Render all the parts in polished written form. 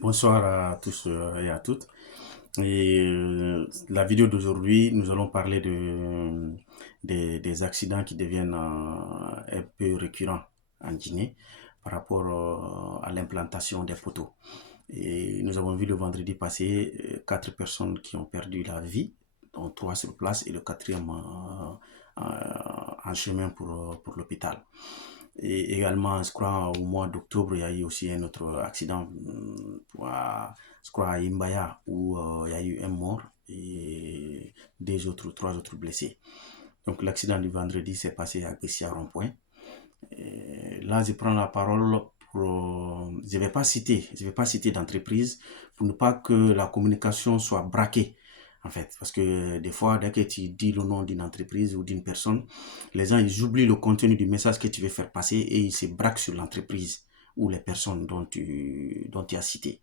Bonsoir à tous et à toutes. La vidéo d'aujourd'hui, nous allons parler des accidents qui deviennent un peu récurrents en Guinée par rapport à l'implantation des poteaux. Et nous avons vu le vendredi passé 4 personnes qui ont perdu la vie, dont 3 sur place et le quatrième en chemin pour l'hôpital. Et également, je crois, au mois d'octobre, il y a eu aussi un autre accident, je crois, à Imbaya, où il y a eu un mort et 3 autres blessés. Donc, l'accident du vendredi s'est passé à Bessia Rond-Point. Et là, je prends la parole pour, je vais pas citer d'entreprise pour ne pas que la communication soit braquée en fait. Parce que des fois, dès que tu dis le nom d'une entreprise ou d'une personne, les gens, ils oublient le contenu du message que tu veux faire passer et ils se braquent sur l'entreprise ou les personnes dont tu as cité.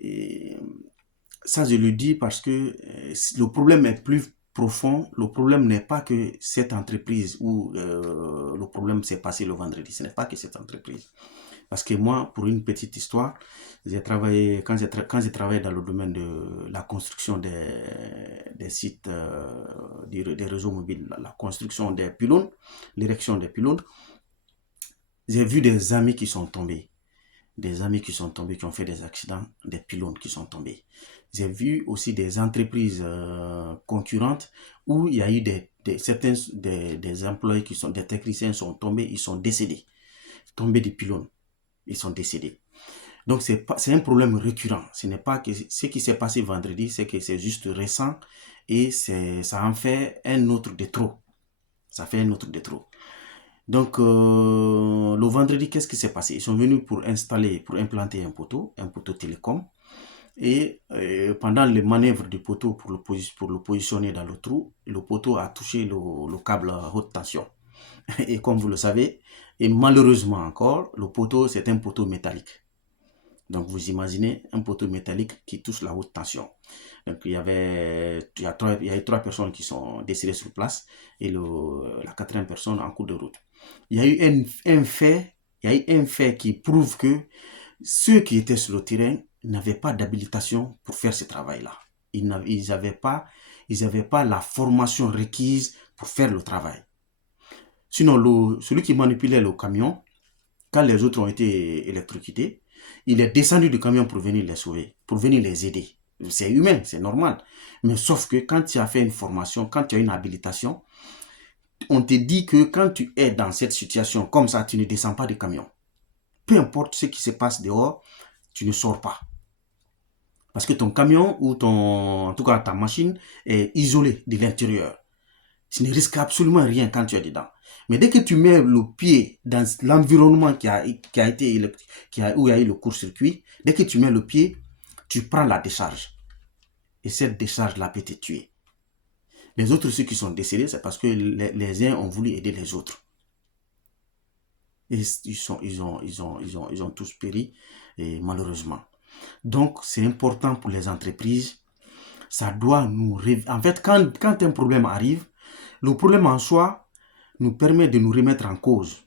Et ça, je le dis parce que le problème est plus profond. Le problème n'est pas que cette entreprise où le problème s'est passé le vendredi. Ce n'est pas que cette entreprise. Parce que moi, pour une petite histoire, j'ai travaillé, quand j'ai travaillé dans le domaine de la construction des sites, des réseaux mobiles, la construction des pylônes, l'érection des pylônes, j'ai vu des amis qui sont tombés. Des amis qui sont tombés, qui ont fait des accidents, des pylônes qui sont tombés. J'ai vu aussi des entreprises concurrentes où il y a eu certains des employés des techniciens sont tombés, ils sont décédés, tombés des pylônes, ils sont décédés. Donc c'est un problème récurrent. Ce n'est pas que ce qui s'est passé vendredi, c'est que c'est juste récent et ça en fait un autre de trop. Ça fait un autre de trop. Donc le vendredi, qu'est-ce qui s'est passé? Ils sont venus pour implanter un poteau télécom. Et pendant les manœuvres du poteau pour le positionner dans le trou, le poteau a touché le câble à haute tension. Et comme vous le savez, et malheureusement encore, le poteau, c'est un poteau métallique. Donc vous imaginez un poteau métallique qui touche la haute tension. Donc il y avait 3 personnes qui sont décédées sur place et la quatrième personne en cours de route. Il y a eu un fait qui prouve que ceux qui étaient sur le terrain n'avaient pas d'habilitation pour faire ce travail-là. Ils n'avaient pas la formation requise pour faire le travail. Sinon, celui qui manipulait le camion, quand les autres ont été électrocutés, il est descendu du camion pour venir les sauver, pour venir les aider. C'est humain, c'est normal. Mais sauf que quand tu as fait une formation, quand tu as une habilitation, on te dit que quand tu es dans cette situation comme ça, tu ne descends pas du camion. Peu importe ce qui se passe dehors, tu ne sors pas. Parce que ton camion ou en tout cas ta machine est isolée de l'intérieur. Tu ne risques absolument rien quand tu es dedans. Mais dès que tu mets le pied dans l'environnement où il y a eu le court-circuit, dès que tu mets le pied, tu prends la décharge. Et cette décharge-là peut te tuer. Les autres, ceux qui sont décédés, c'est parce que les uns ont voulu aider les autres. Et ils ont tous péri, et malheureusement. Donc, c'est important pour les entreprises. Ça doit nous... En fait, quand un problème arrive, le problème en soi nous permet de nous remettre en cause.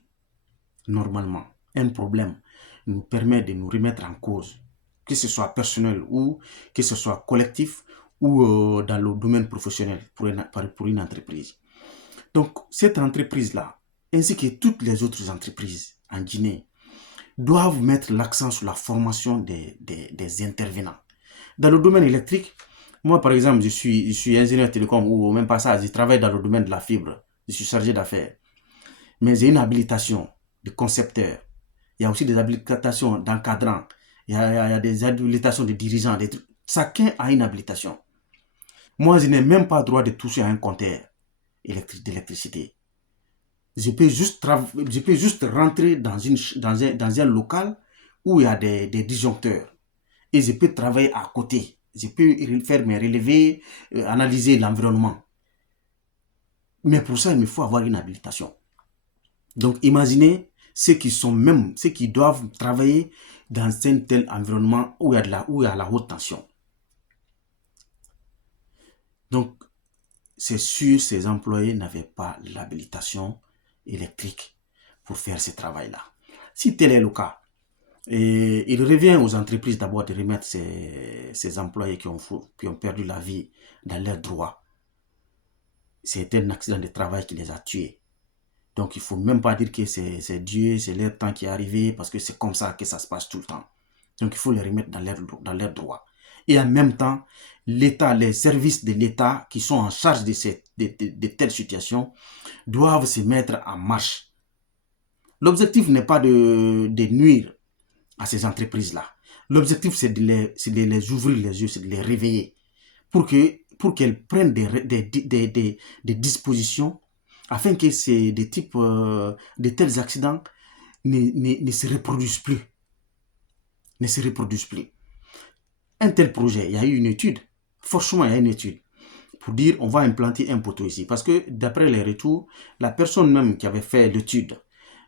Normalement, un problème nous permet de nous remettre en cause. Que ce soit personnel ou que ce soit collectif ou dans le domaine professionnel pour une entreprise. Donc, cette entreprise-là, ainsi que toutes les autres entreprises en Guinée, doivent mettre l'accent sur la formation des intervenants. Dans le domaine électrique, moi, par exemple, je suis ingénieur télécom ou même pas ça, je travaille dans le domaine de la fibre. Je suis chargé d'affaires. Mais j'ai une habilitation de concepteur. Il y a aussi des habilitations d'encadrant. Il y a des habilitations de dirigeants. Chacun a une habilitation. Moi, je n'ai même pas le droit de toucher à un compteur d'électricité. Je peux juste rentrer dans un local où il y a des disjoncteurs. Et je peux travailler à côté. Je peux faire mes relevés, analyser l'environnement. Mais pour ça, il me faut avoir une habilitation. Donc, imaginez ceux qui doivent travailler dans un tel environnement où il y a la haute tension. Donc, c'est sûr, ces employés n'avaient pas l'habilitation électrique pour faire ce travail-là. Si tel est le cas, Et il revient aux entreprises d'abord de remettre ces employés qui ont perdu la vie dans leurs droits. C'est un accident de travail qui les a tués. Donc il ne faut même pas dire que c'est Dieu, c'est leur temps qui est arrivé, parce que c'est comme ça que ça se passe tout le temps. Donc il faut les remettre dans leurs droits. Et en même temps, l'État, les services de l'État qui sont en charge de telles situations doivent se mettre en marche. L'objectif n'est pas de nuire à ces entreprises-là. L'objectif, c'est de les ouvrir les yeux, c'est de les réveiller pour qu'elles prennent des dispositions afin que de tels accidents ne se reproduisent plus. Ne se reproduisent plus. Un tel projet, il y a eu une étude, forcément il y a une étude, pour dire on va implanter un poteau ici. Parce que d'après les retours, la personne même qui avait fait l'étude,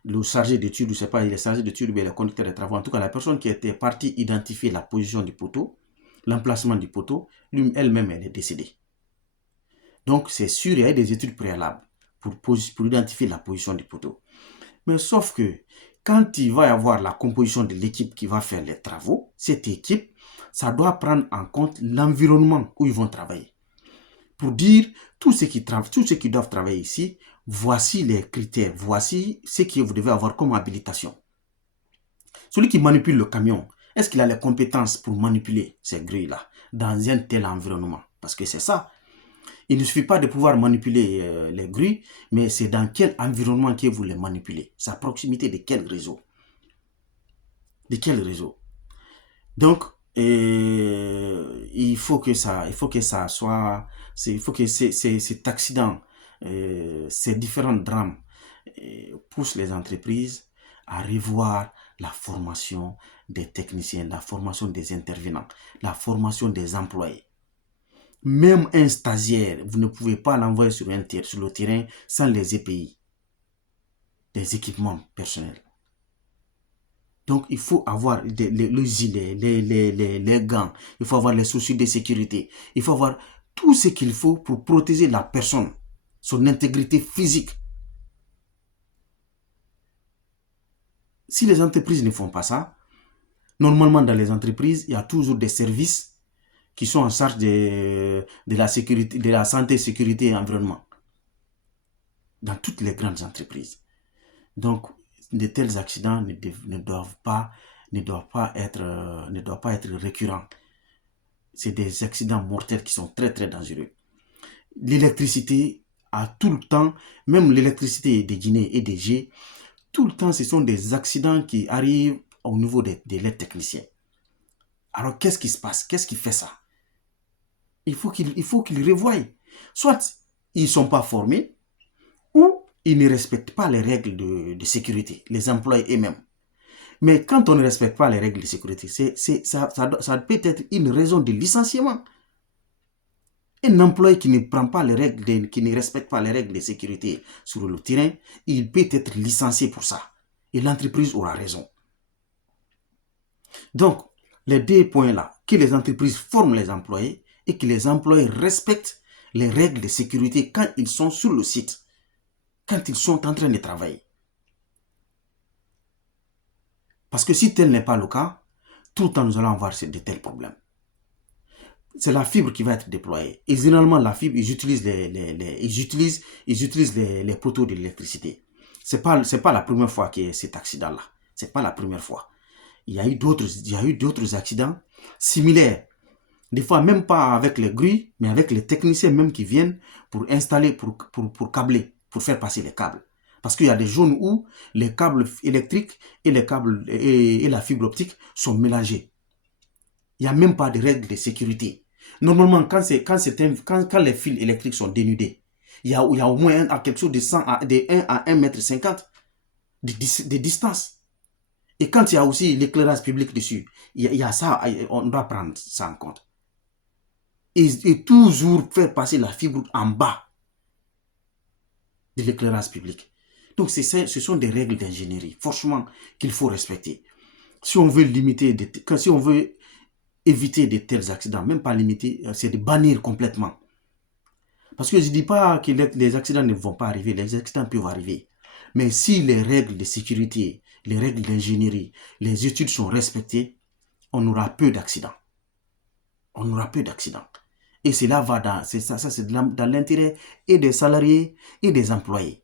le chargé d'études, je ne sais pas, il est chargé d'études, mais le conducteur de travaux, en tout cas la personne qui était partie identifier la position du poteau, l'emplacement du poteau, elle-même, elle est décédée. Donc c'est sûr, il y a des études préalables pour identifier la position du poteau. Mais sauf que quand il va y avoir la composition de l'équipe qui va faire les travaux, cette équipe, ça doit prendre en compte l'environnement où ils vont travailler. Pour dire, tous ceux qui doivent travailler ici, voici les critères, voici ce que vous devez avoir comme habilitation. Celui qui manipule le camion, est-ce qu'il a les compétences pour manipuler ces grilles-là dans un tel environnement? Parce que c'est ça. Il ne suffit pas de pouvoir manipuler les grilles, mais c'est dans quel environnement que vous les manipulez. Sa proximité de quel réseau? De quel réseau? Donc, il faut que ça soit, il faut que cet accident, ces différents drames poussent les entreprises à revoir la formation des techniciens, la formation des intervenants, la formation des employés. Même un stagiaire, vous ne pouvez pas l'envoyer sur le terrain sans les EPI, des équipements personnels. Donc, il faut avoir le gilet, les gants, il faut avoir les chaussures de sécurité, il faut avoir tout ce qu'il faut pour protéger la personne, son intégrité physique. Si les entreprises ne font pas ça, normalement dans les entreprises, il y a toujours des services qui sont en charge de la sécurité, de la santé, sécurité et environnement. Dans toutes les grandes entreprises. Donc, de tels accidents ne doivent pas être récurrents. C'est des accidents mortels qui sont très très dangereux. L'électricité a tout le temps, même l'électricité des Guinée et des G, tout le temps ce sont des accidents qui arrivent au niveau des techniciens. Alors qu'est-ce qui se passe? Qu'est-ce qui fait ça? Il faut qu'ils revoient. Soit ils ne sont pas formés, ou ils ne respectent pas les règles de sécurité, les employés eux-mêmes. Mais quand on ne respecte pas les règles de sécurité, ça peut être une raison de licenciement. Un employé qui ne prend pas les règles, qui ne respecte pas les règles de sécurité sur le terrain, il peut être licencié pour ça. Et l'entreprise aura raison. Donc, les deux points-là, que les entreprises forment les employés et que les employés respectent les règles de sécurité quand ils sont sur le site, quand ils sont en train de travailler. Parce que si tel n'est pas le cas, tout le temps nous allons avoir de tels problèmes. C'est la fibre qui va être déployée. Et généralement, la fibre, ils utilisent les poteaux de l'électricité. C'est pas la première fois qu'il y a cet accident-là. C'est pas la première fois. Il y a eu d'autres accidents similaires. Des fois, même pas avec les grilles, mais avec les techniciens même qui viennent pour installer, pour câbler, pour faire passer les câbles. Parce qu'il y a des zones où les câbles électriques et les câbles et la fibre optique sont mélangés. Il n'y a même pas de règles de sécurité. Normalement, quand les fils électriques sont dénudés, il y a au moins quelque chose de 1 à 1,50 m de distance. Et quand il y a aussi l'éclairage public dessus, il y a ça, on doit prendre ça en compte. Et toujours faire passer la fibre en bas de l'éclairage public. Donc, ce sont des règles d'ingénierie, franchement, qu'il faut respecter. Si on veut limiter, si on veut éviter de tels accidents, même pas limiter, c'est de bannir complètement. Parce que je ne dis pas que les accidents ne vont pas arriver, les accidents peuvent arriver. Mais si les règles de sécurité, les règles d'ingénierie, les études sont respectées, on aura peu d'accidents. On aura peu d'accidents. Et cela va dans, c'est dans l'intérêt et des salariés et des employés.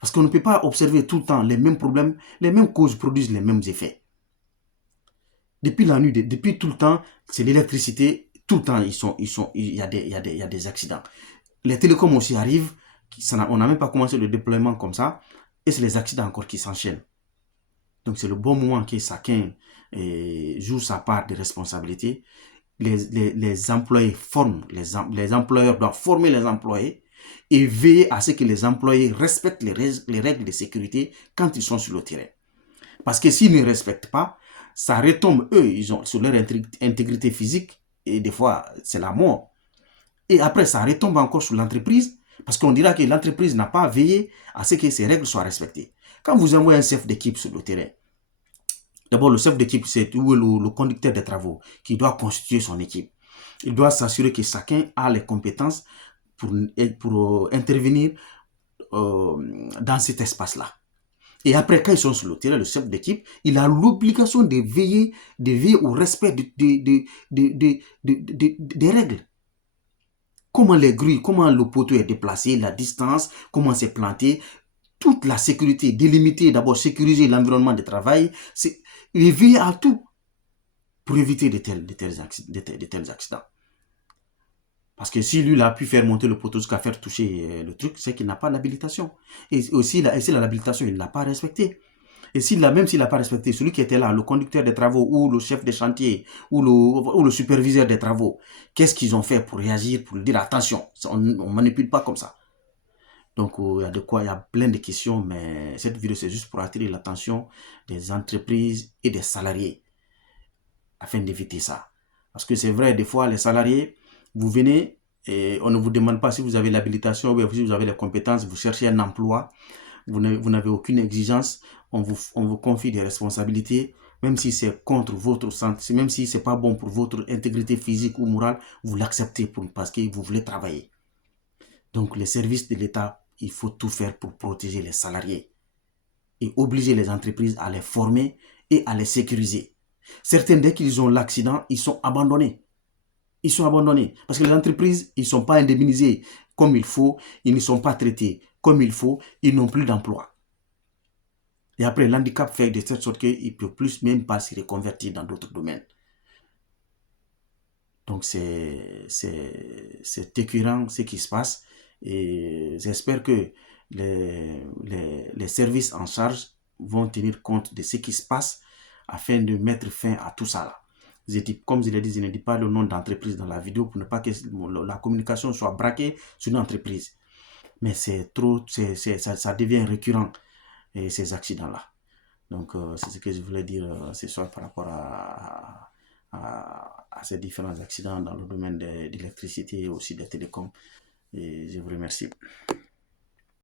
Parce qu'on ne peut pas observer tout le temps les mêmes problèmes, les mêmes causes produisent les mêmes effets. Depuis la nuit, depuis tout le temps, c'est l'électricité, tout le temps, il y a des accidents. Les télécoms aussi arrivent, on n'a même pas commencé le déploiement comme ça, et c'est les accidents encore qui s'enchaînent. Donc c'est le bon moment que chacun joue sa part de responsabilité. Les employés forment, les employeurs doivent former les employés et veiller à ce que les employés respectent les règles de sécurité quand ils sont sur le terrain. Parce que s'ils ne respectent pas, ça retombe, eux, ils ont sur leur intégrité physique, et des fois, c'est la mort. Et après, ça retombe encore sur l'entreprise, parce qu'on dira que l'entreprise n'a pas veillé à ce que ces règles soient respectées. Quand vous envoyez un chef d'équipe sur le terrain, d'abord, le chef d'équipe, c'est le conducteur des travaux qui doit constituer son équipe. Il doit s'assurer que chacun a les compétences pour intervenir dans cet espace-là. Et après, quand ils sont sur le terrain, le chef d'équipe, il a l'obligation de veiller au respect des règles. Comment les grilles, comment le poteau est déplacé, la distance, comment c'est planté, toute la sécurité, délimiter, d'abord sécuriser l'environnement de travail, et veiller à tout pour éviter de tels accidents. Parce que si lui, il a pu faire monter le poteau jusqu'à faire toucher le truc, c'est qu'il n'a pas l'habilitation. Et aussi, s'il a l'habilitation, il ne l'a pas respecté. Et même s'il n'a pas respecté, celui qui était là, le conducteur des travaux, ou le chef des chantiers, ou le superviseur des travaux, qu'est-ce qu'ils ont fait pour réagir, pour lui dire attention, on ne manipule pas comme ça. Donc, il y a plein de questions, mais cette vidéo, c'est juste pour attirer l'attention des entreprises et des salariés, afin d'éviter ça. Parce que c'est vrai, des fois, les salariés, vous venez et on ne vous demande pas si vous avez l'habilitation ou si vous avez les compétences, vous cherchez un emploi, vous n'avez aucune exigence, on vous confie des responsabilités, même si c'est contre votre santé, même si ce n'est pas bon pour votre intégrité physique ou morale, vous l'acceptez parce que vous voulez travailler. Donc les services de l'État, il faut tout faire pour protéger les salariés et obliger les entreprises à les former et à les sécuriser. Certains, dès qu'ils ont l'accident, ils sont abandonnés. Ils sont abandonnés parce que les entreprises, ils ne sont pas indemnisés comme il faut, ils ne sont pas traités comme il faut, ils n'ont plus d'emploi. Et après, l'handicap fait de telle sorte qu'ils ne peuvent plus même pas se reconvertir dans d'autres domaines. Donc, c'est écœurant ce qui se passe et j'espère que les services en charge vont tenir compte de ce qui se passe afin de mettre fin à tout ça là. Comme je l'ai dit, je ne dis pas le nom d'entreprise dans la vidéo pour ne pas que la communication soit braquée sur une entreprise. Mais c'est trop, ça devient récurrent, ces accidents-là. Donc, c'est ce que je voulais dire ce soir par rapport à ces différents accidents dans le domaine de l'électricité et aussi des télécoms. Et je vous remercie.